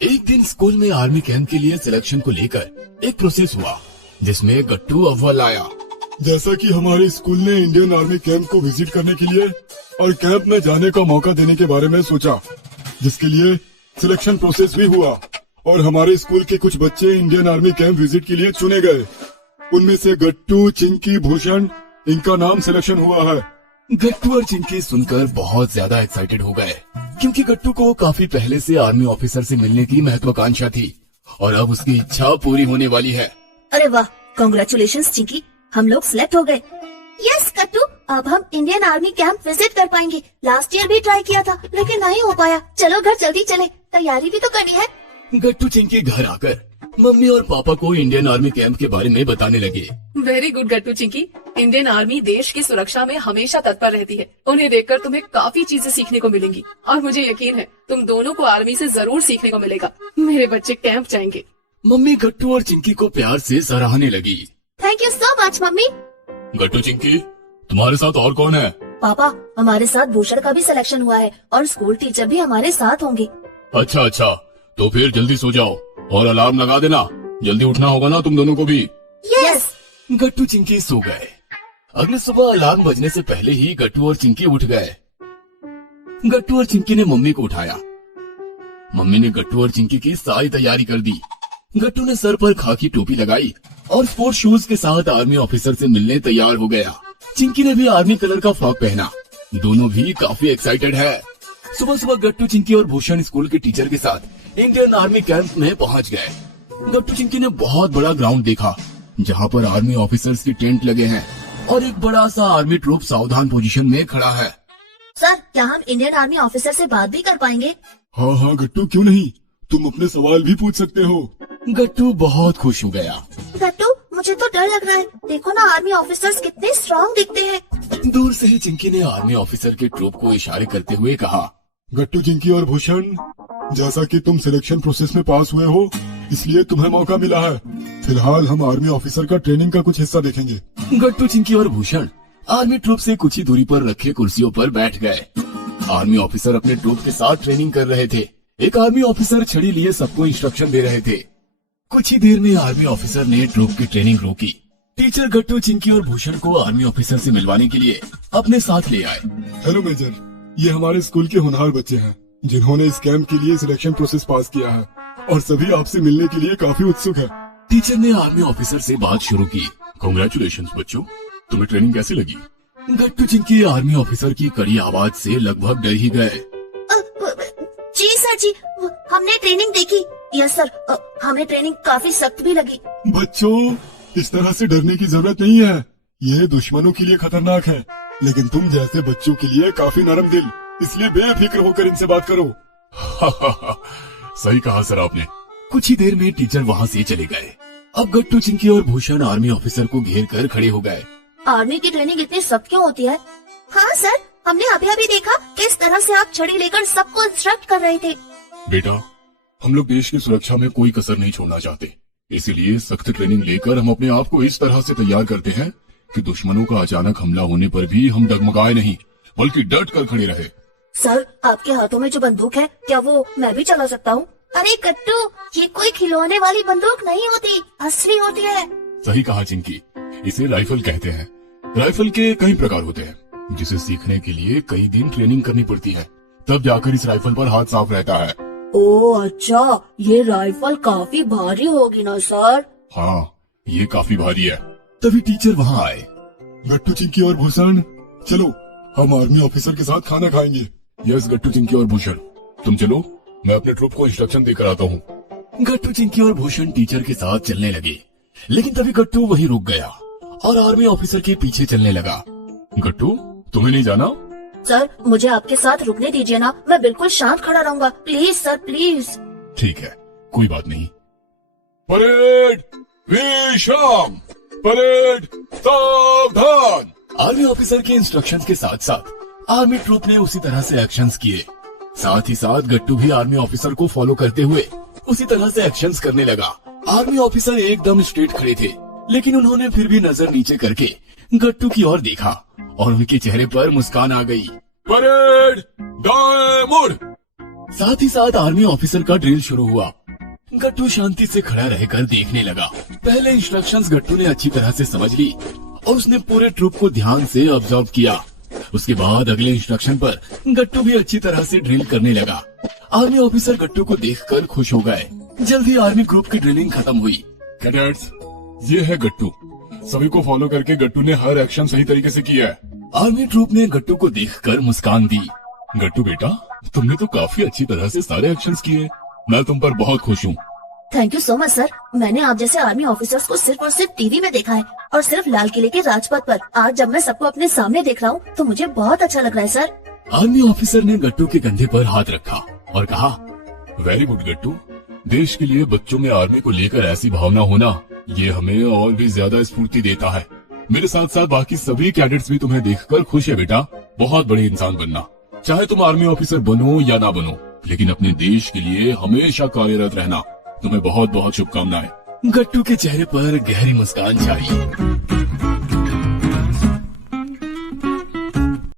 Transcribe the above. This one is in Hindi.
एक दिन स्कूल में आर्मी कैंप के लिए सिलेक्शन को लेकर एक प्रोसेस हुआ जिसमें गट्टू अव्वल आया। जैसा कि हमारे स्कूल ने इंडियन आर्मी कैंप को विजिट करने के लिए और कैंप में जाने का मौका देने के बारे में सोचा, जिसके लिए सिलेक्शन प्रोसेस भी हुआ और हमारे स्कूल के कुछ बच्चे इंडियन आर्मी कैंप विजिट के लिए चुने गए। उनमें से गट्टू, चिंकी, भूषण, इनका नाम सिलेक्शन हुआ है। गट्टू और चिंकी सुनकर बहुत ज्यादा एक्साइटेड हो गए क्योंकि गट्टू को काफी पहले से आर्मी ऑफिसर से मिलने की महत्वाकांक्षा थी और अब उसकी इच्छा पूरी होने वाली है। अरे वाह, कांग्रेचुलेशंस चिंकी, हम लोग सिलेक्ट हो गए। यस गट्टू, अब हम इंडियन आर्मी कैंप विजिट कर पाएंगे। लास्ट ईयर भी ट्राई किया था लेकिन नहीं हो पाया। चलो घर जल्दी चले, तैयारी भी तो करनी है। गट्टू चिंकी घर आकर मम्मी और पापा को इंडियन आर्मी कैंप के बारे में बताने लगे। वेरी गुड गट्टू चिंकी, इंडियन आर्मी देश की सुरक्षा में हमेशा तत्पर रहती है। उन्हें देखकर तुम्हें काफी चीजें सीखने को मिलेंगी और मुझे यकीन है तुम दोनों को आर्मी से जरूर सीखने को मिलेगा। मेरे बच्चे कैंप जाएंगे। मम्मी गट्टू और चिंकी को प्यार से सराहने लगी। Thank you so much mummy. Gattu, Chinki, तुम्हारे साथ और कौन है? पापा, हमारे साथ भूषण का भी सिलेक्शन हुआ है और स्कूल टीचर भी हमारे साथ होंगे। अच्छा, तो फिर जल्दी सो जाओ और अलार्म लगा देना। जल्दी उठना होगा ना तुम दोनों को भी। यस। गट्टू चिंकी सो गए। अगले सुबह अलार्म बजने से पहले ही गट्टू और चिंकी उठ गए। गट्टू और चिंकी ने मम्मी को उठाया। मम्मी ने गट्टू और चिंकी की सारी तैयारी कर दी। गट्टू ने सर पर खाकी टोपी लगाई और स्पोर्ट्स शूज के साथ आर्मी ऑफिसर से मिलने तैयार हो गया। चिंकी ने भी आर्मी कलर का फ्रॉक पहना। दोनों भी काफी एक्साइटेड है। सुबह सुबह गट्टू, चिंकी और भूषण स्कूल के टीचर के साथ इंडियन आर्मी कैंप में पहुंच गए। गट्टू चिंकी ने बहुत बड़ा ग्राउंड देखा जहां पर आर्मी ऑफिसर्स के टेंट लगे हैं और एक बड़ा सा आर्मी ट्रूप सावधान पोजीशन में खड़ा है। सर, क्या हम इंडियन आर्मी ऑफिसर से बात भी कर पाएंगे? हाँ गट्टू, क्यों नहीं, तुम अपने सवाल भी पूछ सकते हो। गट्टू बहुत खुश हो गया। गट्टू, मुझे तो डर लग रहा है। देखो ना, आर्मी ऑफिसर्स कितने स्ट्रॉन्ग दिखते हैं। दूर से ही चिंकी ने आर्मी ऑफिसर के ट्रूप को इशारे करते हुए कहा, गट्टू, चिंकी और भूषण, जैसा कि तुम सिलेक्शन प्रोसेस में पास हुए हो इसलिए तुम्हें मौका मिला है। फिलहाल हम आर्मी ऑफिसर का ट्रेनिंग का कुछ हिस्सा देखेंगे। गट्टू, चिंकी और भूषण आर्मी ट्रूप से कुछ ही दूरी पर रखे कुर्सियों पर बैठ गए। आर्मी ऑफिसर अपने ट्रूप के साथ ट्रेनिंग कर रहे थे। एक आर्मी ऑफिसर छड़ी लिए सबको इंस्ट्रक्शन दे रहे थे। कुछ ही देर में आर्मी ऑफिसर ने ट्रूप की ट्रेनिंग रोकी। टीचर गट्टू, चिंकी और भूषण को आर्मी ऑफिसर से मिलवाने के लिए अपने साथ ले आए। हेलो मेजर, ये हमारे स्कूल के होनहार बच्चे हैं जिन्होंने इस कैंप के लिए सिलेक्शन प्रोसेस पास किया है और सभी आपसे मिलने के लिए काफी उत्सुक है। टीचर ने आर्मी ऑफिसर से बात शुरू की। कांग्रेचुलेशंस बच्चों, तुम्हें ट्रेनिंग कैसी लगी? गट्टू, चिंकी आर्मी ऑफिसर की कड़ी आवाज से लगभग डर ही गए। जी सर जी, हमने ट्रेनिंग देखी। यस सर, हमें ट्रेनिंग काफी सख्त भी लगी। बच्चों, इस तरह से डरने की जरूरत नहीं है। ये दुश्मनों के लिए खतरनाक है, लेकिन तुम जैसे बच्चों के लिए काफी नरम दिल, इसलिए बेफिक्र होकर इनसे बात करो। सही कहा सर आपने। कुछ ही देर में टीचर वहाँ से चले गए। अब गट्टू, चिंकी और भूषण आर्मी ऑफिसर को घेर कर खड़े हो गए। आर्मी की ट्रेनिंग इतनी सख्त क्यों होती है? हाँ सर, हमने अभी देखा किस तरह से आप छड़ी लेकर सबको इंस्ट्रक्ट कर रहे थे। बेटा, हम लोग देश की सुरक्षा में कोई कसर नहीं छोड़ना चाहते, इसीलिए सख्त ट्रेनिंग लेकर हम अपने आप को इस तरह से तैयार करते हैं कि दुश्मनों का अचानक हमला होने पर भी हम डगमगाए नहीं, बल्कि डट कर खड़े रहे। सर, आपके हाथों में जो बंदूक है, क्या वो मैं भी चला सकता हूँ? अरे गट्टू, ये कोई खिलौने वाली बंदूक नहीं होती, असली होती है। सही कहा चिंकी, इसे राइफल कहते हैं। राइफल के कई प्रकार होते हैं जिसे सीखने के लिए कई दिन ट्रेनिंग करनी पड़ती है, तब जाकर इस राइफल पर हाथ साफ रहता है। ओह अच्छा, ये राइफल काफी भारी होगी ना सर? हाँ, ये काफी भारी है। तभी टीचर वहाँ आए। गट्टू, चिंकी और भूषण, चलो हम आर्मी ऑफिसर के साथ खाना खाएंगे। यस गट्टू, चिंकी और भूषण, तुम चलो, मैं अपने ट्रूप को इंस्ट्रक्शन देकर आता हूँ। गट्टू, चिंकी और भूषण टीचर के साथ चलने लगे, लेकिन तभी गट्टू वहीं रुक गया और आर्मी ऑफिसर के पीछे चलने लगा। गट्टू, तुम्हें नहीं जाना? सर, मुझे आपके साथ रुकने दीजिए ना, मैं बिल्कुल शांत खड़ा रहूंगा। Please sir, please. ठीक है, कोई बात नहीं। परेड विश्राम, परेड सावधान। आर्मी ऑफिसर के इंस्ट्रक्शंस के साथ साथ आर्मी ट्रूप ने उसी तरह से एक्शंस किए। साथ ही साथ गट्टू भी आर्मी ऑफिसर को फॉलो करते हुए उसी तरह से एक्शंस करने लगा। आर्मी ऑफिसर एकदम स्ट्रेट खड़े थे, लेकिन उन्होंने फिर भी नजर नीचे करके गट्टू की ओर देखा और उनके चेहरे पर मुस्कान आ गई। परेड दाएं मुड़, साथ ही साथ आर्मी ऑफिसर का ड्रिल शुरू हुआ। गट्टू शांति से खड़ा रहकर देखने लगा। पहले इंस्ट्रक्शंस गट्टू ने अच्छी तरह से समझ ली और उसने पूरे ट्रूप को ध्यान से ऑब्जर्व किया। उसके बाद अगले इंस्ट्रक्शन पर गट्टू भी अच्छी तरह से ड्रिल करने लगा। आर्मी ऑफिसर गट्टू को देखकर खुश हो गए। जल्दी आर्मी ग्रुप की ड्रिलिंग खत्म हुई। कैडेट्स, ये है गट्टू। सभी को फॉलो करके गट्टू ने हर एक्शन सही तरीके से किया है। आर्मी ट्रूप ने गट्टू को देखकर मुस्कान दी। गट्टू बेटा, तुमने तो काफी अच्छी तरह से सारे एक्शंस किए। मैं तुम पर बहुत खुश हूँ। Thank you so much sir. मैंने आप जैसे आर्मी ऑफिसर्स को सिर्फ और सिर्फ टीवी में देखा है और सिर्फ लाल किले के राजपथ पर। आज जब मैं सबको अपने सामने देख रहा हूँ तो मुझे बहुत अच्छा लग रहा है सर। आर्मी ऑफिसर ने गट्टू के कंधे पर हाथ रखा और कहा, वेरी गुड गट्टू। देश के लिए बच्चों में आर्मी को लेकर ऐसी भावना होना, ये हमें और भी ज्यादा स्फूर्ति देता है। मेरे साथ साथ बाकी सभी कैडेट्स भी तुम्हें देखकर खुश है बेटा। बहुत बड़े इंसान बनना। चाहे तुम आर्मी ऑफिसर बनो या ना बनो, लेकिन अपने देश के लिए हमेशा कार्यरत रहना। तुम्हें बहुत बहुत शुभकामनाएं। गट्टू के चेहरे पर गहरी मुस्कान छाई।